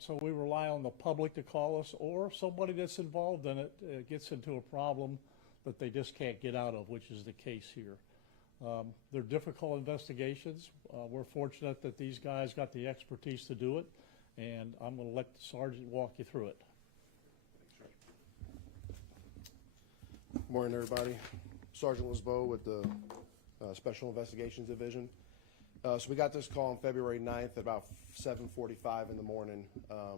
So we rely on the public to call us, or somebody that's involved in it gets into a problem that they just can't get out of, which is the case here. They're difficult investigations. We're fortunate that these guys got the expertise to do it, and I'm going to let the sergeant walk you through it. Good morning, everybody. Sergeant Lisboa with the Special Investigations Division. So we got this call on February 9th at about 7:45 in the morning.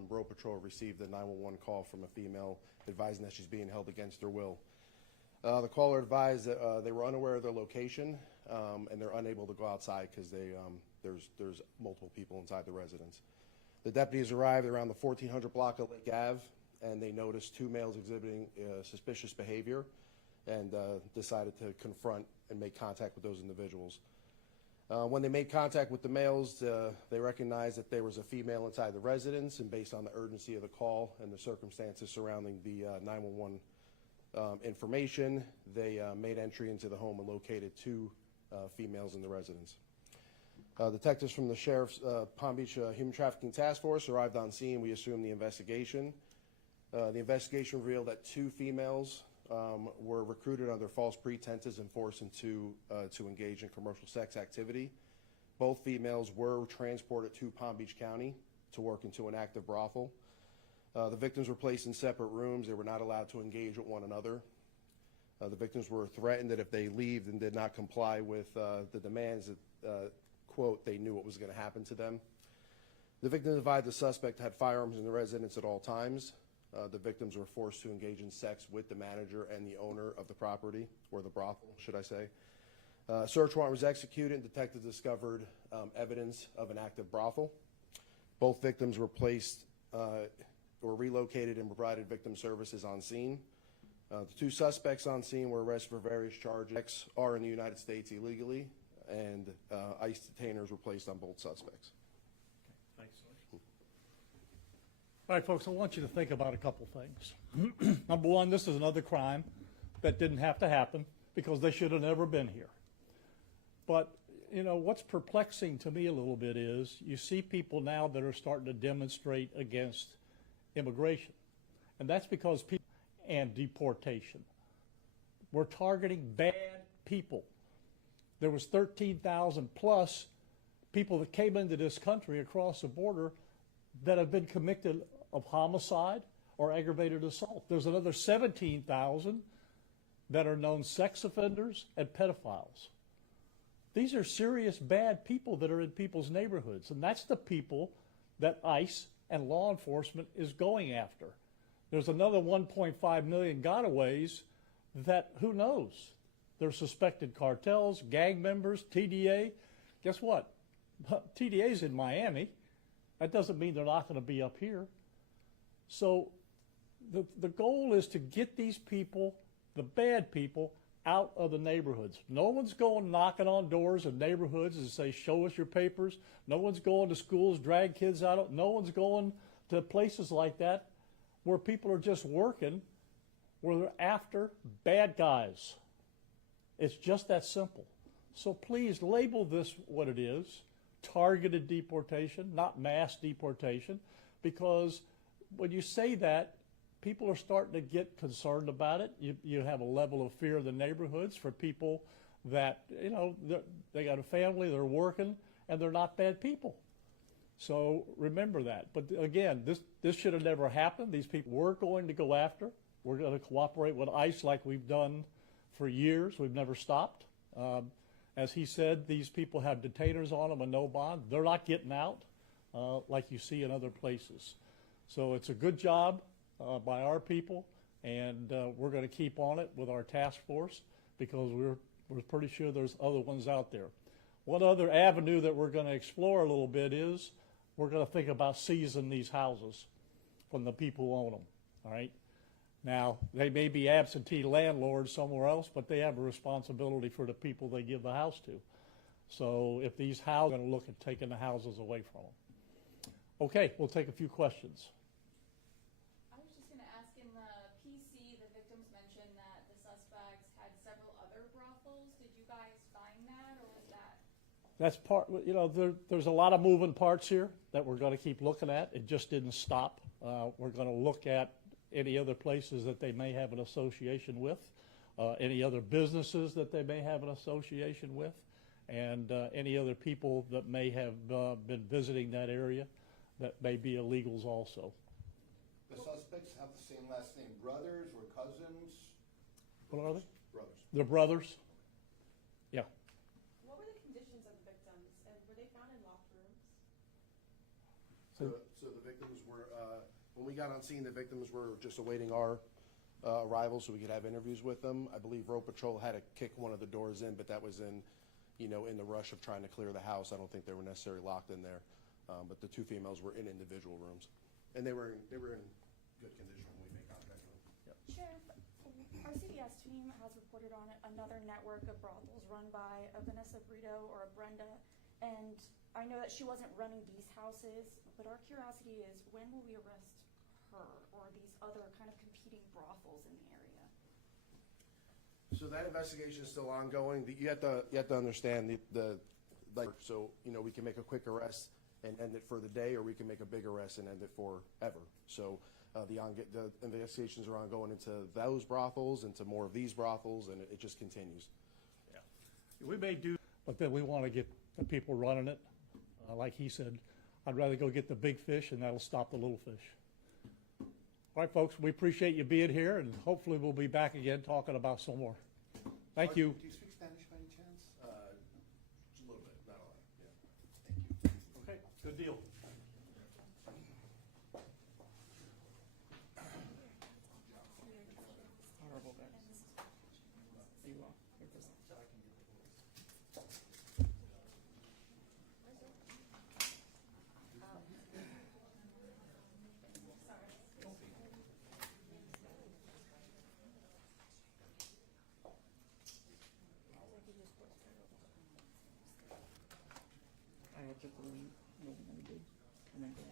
Road Patrol received a 911 call from a female advising that she's being held against her will. The caller advised that they were unaware of their location and they're unable to go outside because there's multiple people inside the residence. The deputies arrived around the 1400 block of Lake Ave, and they noticed two males exhibiting suspicious behavior and decided to confront and make contact with those individuals. When they made contact with the males, they recognized that there was a female inside the residence, and based on the urgency of the call and the circumstances surrounding the 911 information, they made entry into the home and located two females in the residence. Detectives from the Sheriff's Palm Beach Human Trafficking Task Force arrived on scene. We assumed the investigation. The investigation revealed that two females were recruited under false pretenses and forced into to engage in commercial sex activity. Both females were transported to Palm Beach County to work into an active brothel. The victims were placed in separate rooms. They were not allowed to engage with one another. The victims were threatened that if they left and did not comply with the demands, that, quote, they knew what was going to happen to them. The victims advised the suspect had firearms in the residence at all times. The victims were forced to engage in sex with the manager and the owner of the property, or the brothel, should I say. Search warrant was executed, and detectives discovered evidence of an active brothel. Both victims were were relocated and provided victim services on scene. The two suspects on scene were arrested for various charges. Are in the United States illegally, and ICE detainers were placed on both suspects. Okay, thanks, Sergeant. All right, folks, I want you to think about a couple things. Number one, this is another crime that didn't have to happen because they should have never been here. But, you know, what's perplexing to me a little bit is you see people now that are starting to demonstrate against immigration. And that's because people and deportation. We're targeting bad people. There was 13,000 plus people that came into this country across the border that have been convicted of homicide or aggravated assault. There's another 17,000 that are known sex offenders and pedophiles. These are serious bad people that are in people's neighborhoods, and that's the people that ICE and law enforcement is going after. There's another 1.5 million gotaways that, who knows? They're suspected cartels, gang members, TDA. Guess what? TDA's in Miami. That doesn't mean they're not going to be up here. So the goal is to get these people, the bad people, out of the neighborhoods. No one's going knocking on doors of neighborhoods and say, show us your papers. No one's going to schools, drag kids out. No one's going to places like that where people are just working, where they're after bad guys. It's just that simple. So please label this what it is, targeted deportation, not mass deportation, because when you say that, people are starting to get concerned about it. You have a level of fear in the neighborhoods for people that, you know, they got a family, they're working, and they're not bad people. So remember that. But again, this should have never happened. These people we're going to go after. We're going to cooperate with ICE like we've done for years. We've never stopped. As he said, these people have detainers on them and no bond. They're not getting out like you see in other places. So it's a good job by our people, and we're going to keep on it with our task force because we're pretty sure there's other ones out there. One other avenue that we're going to explore a little bit is we're going to think about seizing these houses from the people who own them, all right? Now, they may be absentee landlords somewhere else, but they have a responsibility for the people they give the house to. So if these houses are going to look at taking the houses away from them. Okay, we'll take a few questions. I was just going to ask, in the PC, the victims mentioned that the suspects had several other brothels. Did you guys find that, or was that? That's part, you know, there's a lot of moving parts here that we're going to keep looking at. It just didn't stop. We're going to look at any other places that they may have an association with, any other businesses that they may have an association with, and any other people that may have been visiting that area that may be illegals also. The suspects have the same last name, brothers or cousins? What are they? Brothers. They're brothers? Yeah. What were the conditions of the victims, and were they found in locked rooms? So the victims were, when we got on scene, the victims were just awaiting our arrival so we could have interviews with them. I believe Road Patrol had to kick one of the doors in, but that was in the rush of trying to clear the house. I don't think they were necessarily locked in there. But the two females were in individual rooms, and they were in good condition when we made contact with them. Sheriff, our CBS team has reported on another network of brothels run by a Vanessa Brito or a Brenda, and I know that she wasn't running these houses, but our curiosity is when will we arrest her or these other kind of competing brothels in the area? So that investigation is still ongoing. You have to understand so we can make a quick arrest and end it for the day, or we can make a big arrest and end it forever. So the investigations are ongoing into those brothels, into more of these brothels, and it just continues. Yeah. We may do, but then we want to get the people running it. Like he said, I'd rather go get the big fish, and that'll stop the little fish. All right, folks, we appreciate you being here, and hopefully we'll be back again talking about some more. Thank you. Do you speak Spanish by any chance? Just a little bit, not a lot. Yeah. Thank you. Okay, good deal. Horrible guys. You will. I had to go in, and then go